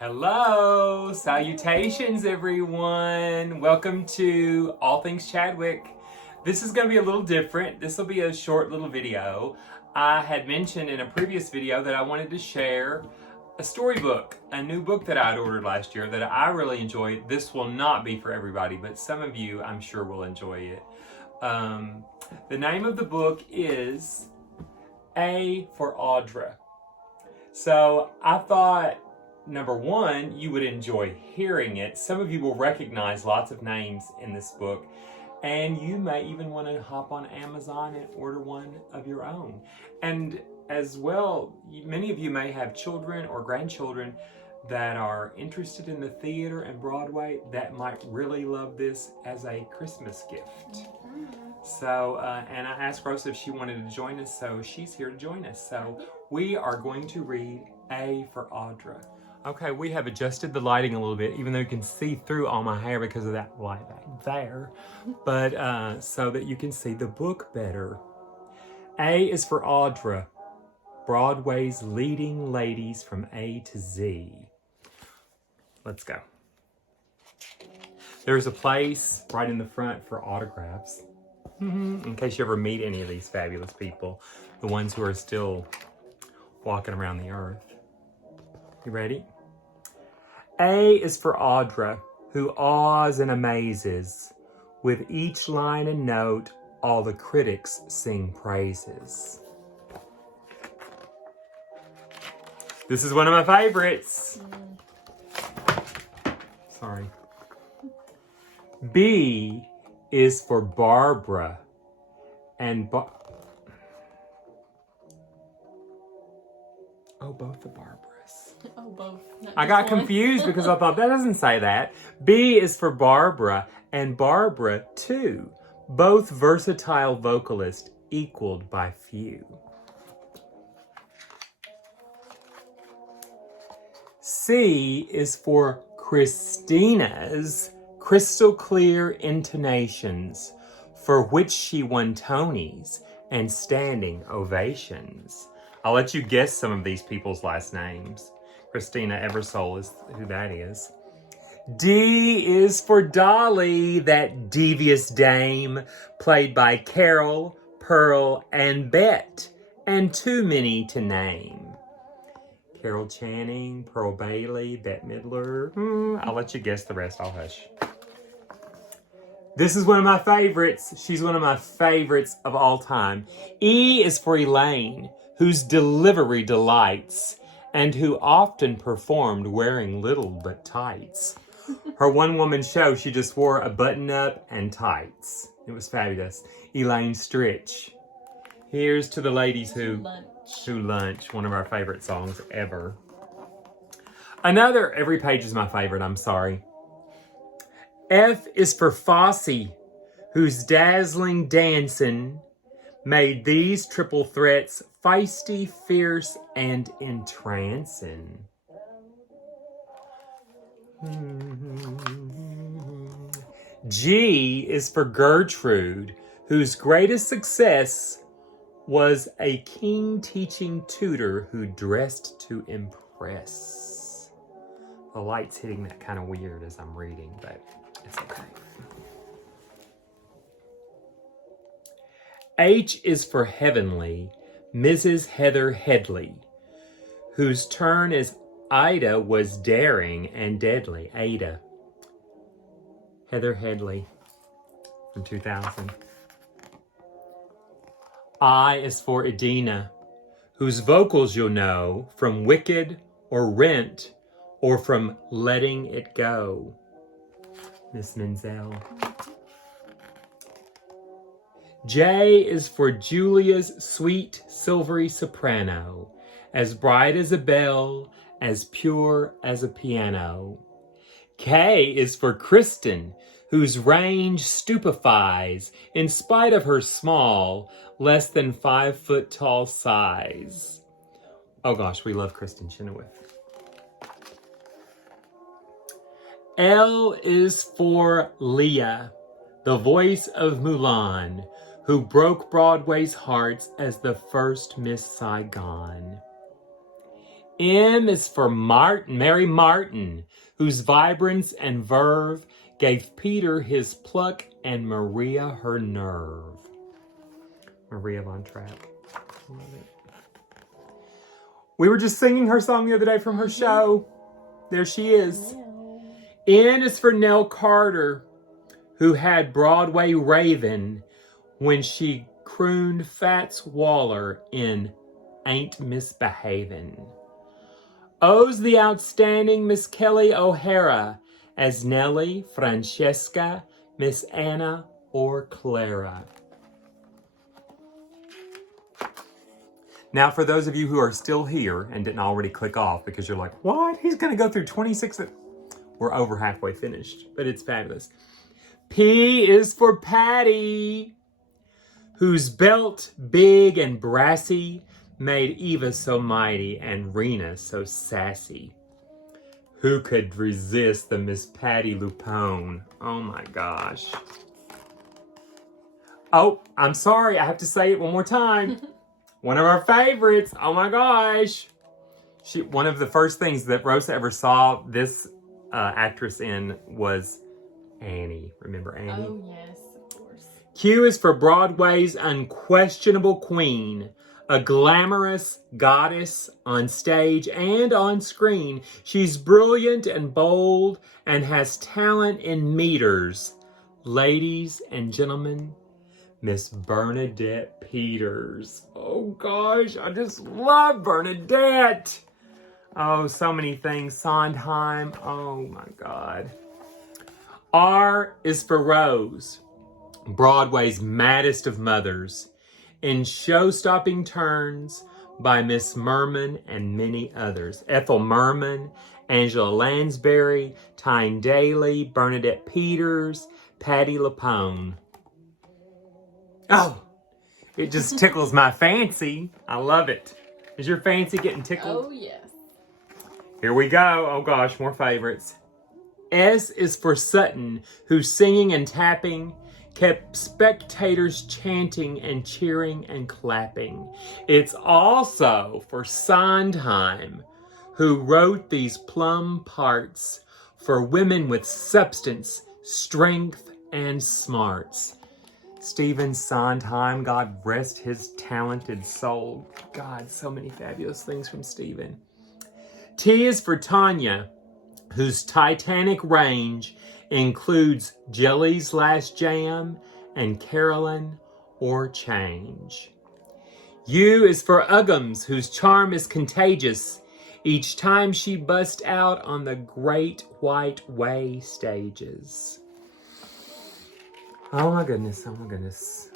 Hello, salutations everyone. Welcome to All Things Chadwick. This is going to be a little different. This will be a short little video. I had mentioned in a previous video that I wanted to share a storybook, a new book that I had ordered last year that I really enjoy. This will not be for everybody, but some of you I'm sure will enjoy it. The name of the book is A for Audra. So I thought, number one, you would enjoy hearing it. Some of you will recognize lots of names in this book, and you may even want to hop on Amazon and order one of your own. And as well, many of you may have children or grandchildren that are interested in the theater and Broadway that might really love this as a Christmas gift. So, and I asked Rosa if she wanted to join us, so she's here to join us. So we are going to read A for Audra. Okay, we have adjusted the lighting a little bit, even though you can see through all my hair because of that light back there, but so that you can see the book better. A is for Audra, Broadway's leading ladies from A to Z. Let's go. There's a place right in the front for autographs, in case you ever meet any of these fabulous people, the ones who are still walking around the earth. You ready? A is for Audra, who awes and amazes. With each line and note, all the critics sing praises. This is one of my favorites. Sorry. B is for Barbara, and both the Barbaras. Oh, both. I got confused because I thought that doesn't say that. B is for Barbara and Barbara too. Both versatile vocalists equaled by few. C is for Christina's crystal clear intonations, for which she won Tonys and standing ovations. I'll let you guess some of these people's last names. Christina Ebersole is who that is. D is for Dolly, that devious dame, played by Carol, Pearl, and Bet, and too many to name. Carol Channing, Pearl Bailey, Bette Midler. I'll let you guess the rest. I'll hush. This is one of my favorites. She's one of my favorites of all time. E is for Elaine, whose delivery delights, and who often performed wearing little but tights. Her one-woman show, she just wore a button-up and tights. It was fabulous. Elaine Stritch. Here's to the ladies who lunch, one of our favorite songs ever. Another, every page is my favorite, I'm sorry. F is for Fosse, whose dazzling dancing made these triple threats feisty, fierce, and entrancing. G is for Gertrude, whose greatest success was a king teaching tutor who dressed to impress. The light's hitting that kind of weird as I'm reading, but it's okay. H is for Heavenly, Mrs. Heather Headley, whose turn as Ida was daring and deadly. Ada. Heather Headley from 2000. I is for Edina, whose vocals you'll know from Wicked or Rent or from Letting It Go. Miss Menzel. J is for Julia's sweet, silvery soprano, as bright as a bell, as pure as a piano. K is for Kristen, whose range stupefies in spite of her small, less than 5 foot tall size. Oh gosh, we love Kristen Chenoweth. L is for Leah, the voice of Mulan, who broke Broadway's hearts as the first Miss Saigon. M is for Martin, Mary Martin, whose vibrance and verve gave Peter his pluck and Maria her nerve. Maria Von Trapp. Love it. We were just singing her song the other day from her show. There she is. N is for Nell Carter, who had Broadway Raven when she crooned Fats Waller in Ain't Misbehavin'. O's the outstanding Miss Kelly O'Hara as Nellie, Francesca, Miss Anna, or Clara. Now, for those of you who are still here and didn't already click off because you're like, what? He's going to go through 26. We're over halfway finished, but it's fabulous. P is for Patty, whose belt, big and brassy, made Eva so mighty and Rena so sassy. Who could resist the Miss Patty Lupone? Oh my gosh. Oh, I'm sorry. I have to say it one more time. One of our favorites. Oh my gosh. One of the first things that Rosa ever saw this actress in was Annie. Remember Annie? Oh yes, of course. Q is for Broadway's unquestionable queen. A glamorous goddess on stage and on screen. She's brilliant and bold and has talent in meters. Ladies and gentlemen, Miss Bernadette Peters. Oh gosh, I just love Bernadette. Oh, so many things. Sondheim. Oh my God. R is for Rose, Broadway's maddest of mothers, in show-stopping turns by Miss Merman and many others. Ethel Merman, Angela Lansbury, Tyne Daly, Bernadette Peters, Patti LuPone. Oh, it just tickles my fancy. I love it. Is your fancy getting tickled? Oh, yes. Here we go. Oh gosh, more favorites. S is for Sutton, whose singing and tapping kept spectators chanting and cheering and clapping. It's also for Sondheim, who wrote these plum parts for women with substance, strength, and smarts. Stephen Sondheim, God rest his talented soul. God, so many fabulous things from Stephen. T is for Tanya, whose titanic range includes Jelly's Last Jam and Carolyn or Change. U is for Uggams, whose charm is contagious each time she busts out on the Great White Way stages. Oh my goodness, oh my goodness.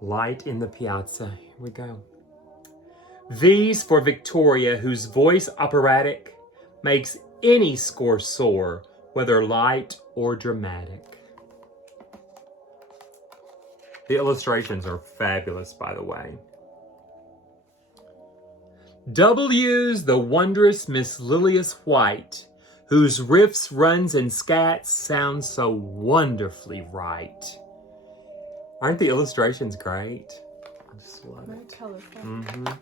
Light in the Piazza, here we go. V's for Victoria, whose voice operatic makes any score soar, whether light or dramatic. The illustrations are fabulous, by the way. W's the wondrous Miss Lilias White, whose riffs, runs, and scats sound so wonderfully right. Aren't the illustrations great? I just love it. Colorful.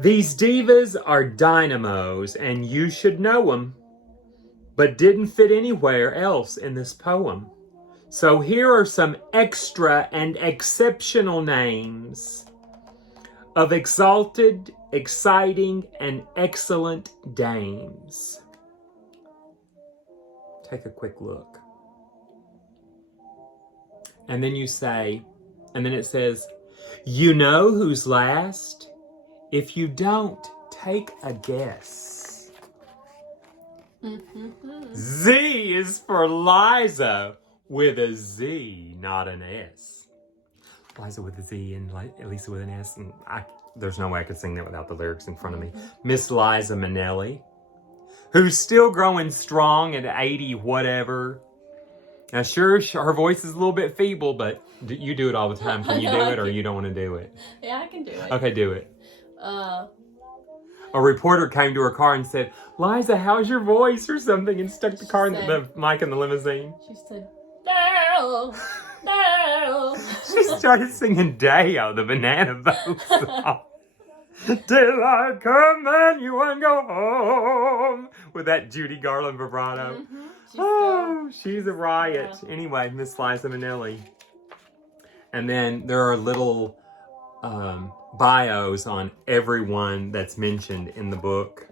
These divas are dynamos, and you should know them, but didn't fit anywhere else in this poem. So here are some extra and exceptional names of exalted, exciting, and excellent dames. Take a quick look. And then you say, and then it says, you know who's last? If you don't, take a guess. Z is for Liza with a Z, not an S. Liza with a Z and Lisa with an S. And there's no way I could sing that without the lyrics in front of me. Miss Liza Minnelli, who's still growing strong at 80 whatever. Now, sure, her voice is a little bit feeble, but you do it all the time. Can you do it, or you don't want to do it? Yeah, I can do it. Okay, do it. A reporter came to her car and said, Liza, how's your voice or something, and stuck the mic in the limousine. She said, Daryl, Daryl. She started singing Day-O, the Banana Boat song. Daylight come and you won't go home. With that Judy Garland vibrato. She's a riot. Yeah. Anyway, Miss Liza Minnelli. And then there are little bios on everyone that's mentioned in the book.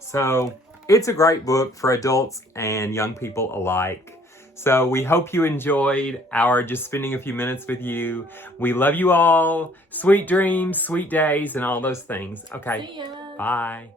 So it's a great book for adults and young people alike. So we hope you enjoyed our just spending a few minutes with you. We love you all. Sweet dreams, sweet days, and all those things. Okay. See ya. Bye.